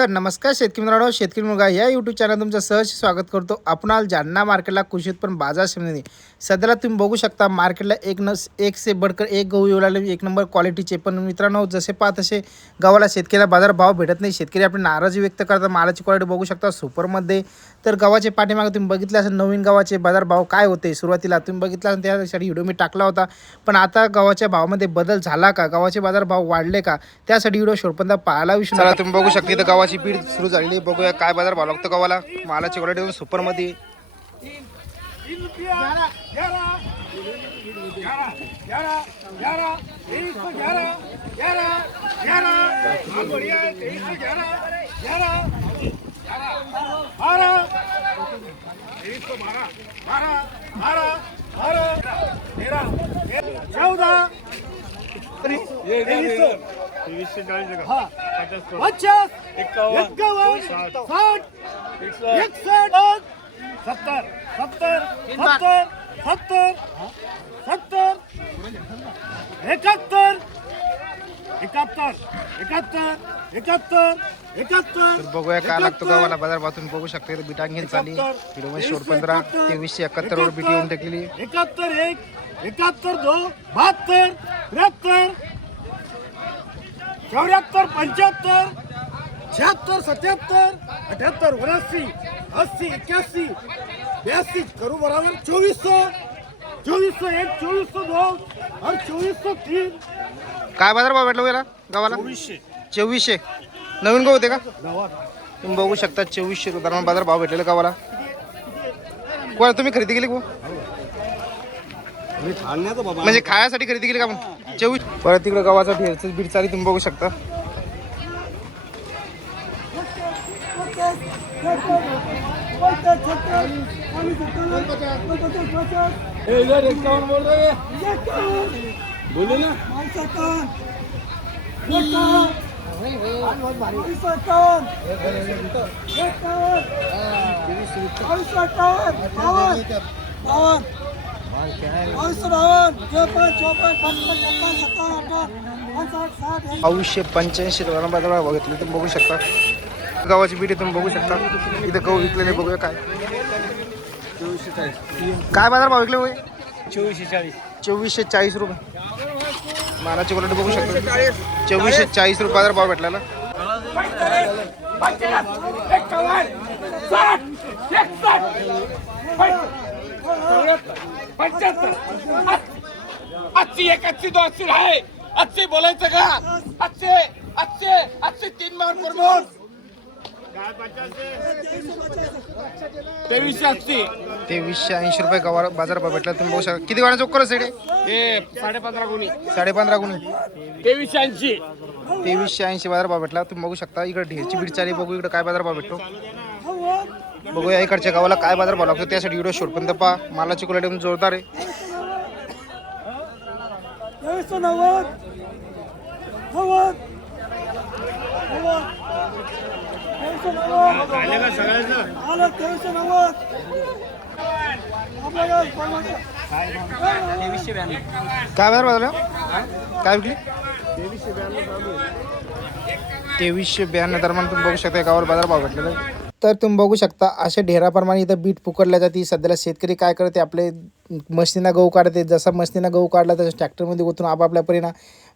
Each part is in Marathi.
तर नमस्कार शेतकरी मित्रांनो, शेतकरी मुलगा या यूट्यूब चॅनल तुमचं सहज स्वागत करतो. आपण आज जालना मार्केटला कृषी उत्पन्न बाजार समिती सध्याला तुम्ही बघू शकता मार्केटला एक से बढ़कर एक गहू येऊ लागले, एक नंबर क्वालिटीचे. पण मित्रांनो, जसे पाहत तसे गव्हाला शेतकऱ्याला बाजार भाव भेटत नाही. शेतकरी आपली नाराजी व्यक्त करतात. मालाची क्वालिटी बघू शकता सुपरमध्ये. तर गव्हाचे पाठीमागे तुम्ही बघितले असेल नवीन गव्हाचे बाजार भाव काय होते सुरुवातीला तुम्ही बघितला, त्यासाठी व्हिडिओ मी टाकला होता. पण आता गव्हाच्या भावामध्ये बदल झाला का, गव्हाचे बाजार भाव वाढले का, त्यासाठी व्हिडिओ शेवटपर्यंत पाहायला विषय. चला तुम्ही बघू शकता इथं गव्हाची पीड सुरू झालेली. बघूया काय बाजार भाव लागतो गव्हाला. मालाची क्वालिटी सुपरमध्ये बघूया काय लागतो गव्हाला बाजार भाव. तुम्ही बघू शकता बीट आणखीन चाली किलो शेवट 15 2371 वर बीट येऊन टेकलेली. 71 1 71 2 72 73 74 75 76 77 78 79 80 81 82 करू बराबर 2401 2402 और 2403. काय बाजार भाव भेटला याला गव्हाला? 2400 नवीन गहू होते का? तुम्ही बघू शकता 2400 रुपये बाजार भाव भेटलेला गव्हाला. कोण तुम्ही खरेदी केली गो? म्हणजे खायासाठी खरेदी केली का आपण? 24. परत तिकडे गव्हाचा ढेरचं बीट चाली तुम्ही बघू शकता. बोले ना ₹985 बाजार भाव बघितले तुम्ही बघू शकता. गव्हाची बीट तुम्ही बघू शकता. इथं गहू विकलेले बघूया काय काय बाजार भाव विकले होय? 2440 रुपये. मालाची क्वालिटी बघू शकता. 2440 रुपये बाजार भाव भेटलेला. अच्छे बोलायचं का? अच्छे अच्छे अच्छे 3 मार्क प्रमोद 2380 रुपये गव्हा बाजार भाव भेटला तुम्ही बघू शकता. किती वाणा चोक्कर सेड आहे? 15.5 गुणी 15.5 गुणी 2380 बाजार भाव भेटला तुम्ही बघू शकता. इकडे ढेरची बीट चाली बघू इकडे काय बाजार भाव भेटतो बघूया. इकडच्या गावाला काय बाजार भाव लागतो त्यासाठी व्हिडिओ शेवटपर्यंत पहा. मालाची क्वालिटी जोरदार आहे. 2392 काय बाजार भाव काय विकली? 2392 दरम्यान तुम्ही बघू शकता गावाला बाजार भाव भेटलेला आहे. तर तुम्ही बघू शकता अशा ढेराप्रमाणे इथं बीट पुकारल्या जाते. सध्याला शेतकरी काय करते, आपले मशीनीना गहू काढते. जसा मशीनीना गहू काढला तसं ट्रॅक्टरमध्ये ओतून आपापल्या परीनं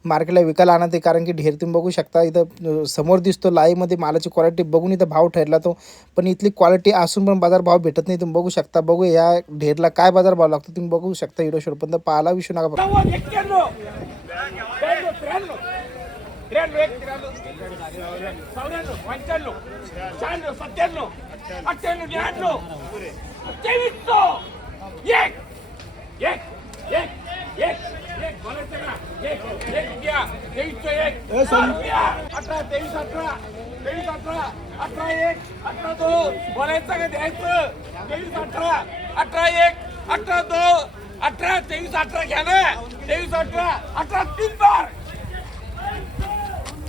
मार्केटला विकायला आणते. कारण की ढेर तुम्ही बघू शकता इथं समोर दिसतो लाईव्हमध्ये. मालाची क्वालिटी बघून इथं भाव ठरला तो. पण इथली क्वालिटी असून पण बाजार भाव भेटत नाही. तुम्ही बघू शकता. बघू या ढेरला काय बाजार भाव लागतो तुम्ही बघू शकता. व्हिडिओ शेवटपर्यंत पाहायला विसरू नका.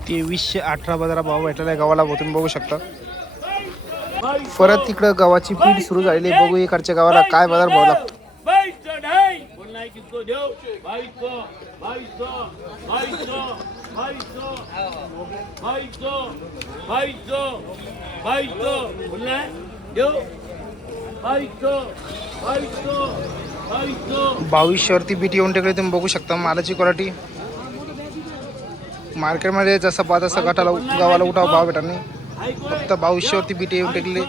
2318 बाजारा भाव भेटलेला आहे गावाला. तुम्ही बघू शकता. परत तिकडं गव्हाची पीठ सुरू झालेली आहे. बघू इकडच्या गावाला काय बाजार भाव लागतो. बावीसशेवरती बीट येऊन टेकले तुम्ही बघू शकता. मालाची क्वालिटी मार्केटमध्ये जसं पाहत तसं गटाला गावाला उठाव भाव भेटा नाही. फक्त 2200वरती बीट येऊन टेकले.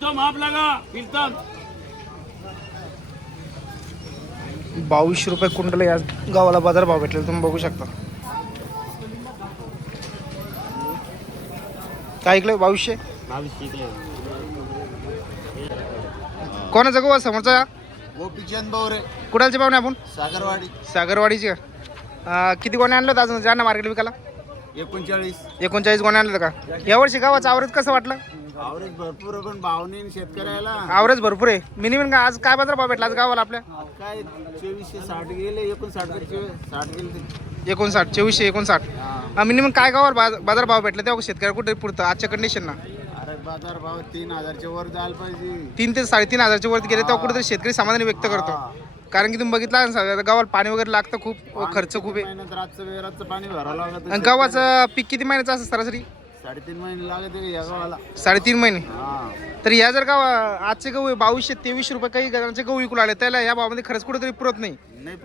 2200 रुपये क्विंटल या गावाला बाजार भाव भेटले तुम्ही बघू शकता. काय ऐकलं 2200? कोणाचा गहू समोरचा? गोपीचंद बावरे, कुणालचे पाहुणे आपण? सागरवाडी. सागरवाडीचे का? किती गोणे आणलं होतं अजून ज्यांना मार्केट विकायला? 39 गोणे आणलं होतं का? यावर्षी गावाचं आवरेज कसं वाटलं? आवरेज भरपूर आहे, पण भाव नाही शेतकऱ्याला. आवरेज भरपूर आहे. मिनिमम का आज काय बाजार भाव भेटला आज गावाला आपल्या? काय 2460 गेले, 59 गेले. 59, 2459. मिनिमम काय गावाला बाजार भाव भेटला तेव्हा शेतकऱ्या कुठे पुरतं आजच्या कंडिशन ना? अरे बाजार भाव 3000च्या वर जायला पाहिजे. 3 ते 3,500 वरती गेले तेव्हा कुठेतरी शेतकरी समाधानी व्यक्त करतो. कारण की तुम्ही बघितला गावाला पाणी वगैरे लागतं खूप, खर्च खूप आहे. महिन्यात रातचं पाणी भरावं लागत. आणि गव्हाचं पीक किती महिन्याचं असं सरासरी? 3.5 महिने लागत या गावाला. 3.5 महिने. हा, तर या जर गाव आजचे गहू 2200-2300 रुपये काही गजांचे गहू विकू लागले त्याला या भावामध्ये खरंच कुठेतरी पुरत नाही.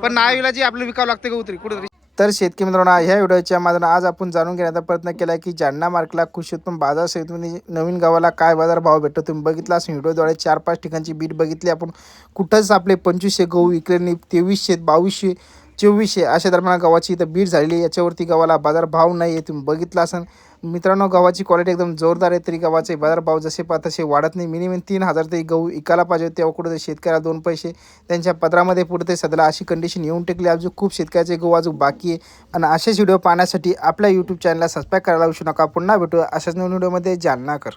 पण नावीला जी आपल्याला विकावं लागते गहू तरी कुठेतरी. तर शेतकरी मित्रांनो, ह्या व्हिडिओच्या माध्यमातून आज आपण जाणून घेण्याचा प्रयत्न केला की जालना मार्केटला कृषी उत्पन्न बाजार समितीमध्ये नवीन गावाला काय बाजार भाव भेटतो. तुम्ही बघितला असेल व्हिडिओद्वारे 4-5 ठिकाणची बीट बघितली आपण. कुठंच आपले 2500 गहू विकले नाही. 2300, 2200, 2400 अशा दरम्यान गव्हाची इथं बीट झालेली आहे. याच्यावरती गव्हाला बाजार भाव नाही आहे. तुम्ही बघितला असेल मित्रांनो, गव्हाची क्वालिटी एकदम जोरदार आहे. तरी गव्हाचे बाजार भाव जसे पाहत तसे वाढत नाही. मिनिमम 3000 तरी गहू विकायला पाहिजे. तेव्हा कुठे शेतकऱ्याला 2 पैसे त्यांच्या पदरामध्ये पुढे सध्याला अशी कंडिशन येऊन टेकली. अजून खूप शेतकऱ्याचे गहू अजून बाकी आहे. आणि असेच व्हिडिओ पाहण्यासाठी आपल्या यूट्यूब चॅनलला सबस्क्राईब करायला विसरू नका. पुन्हा भेटू अशाच नवीन व्हिडिओमध्ये. जालना कर.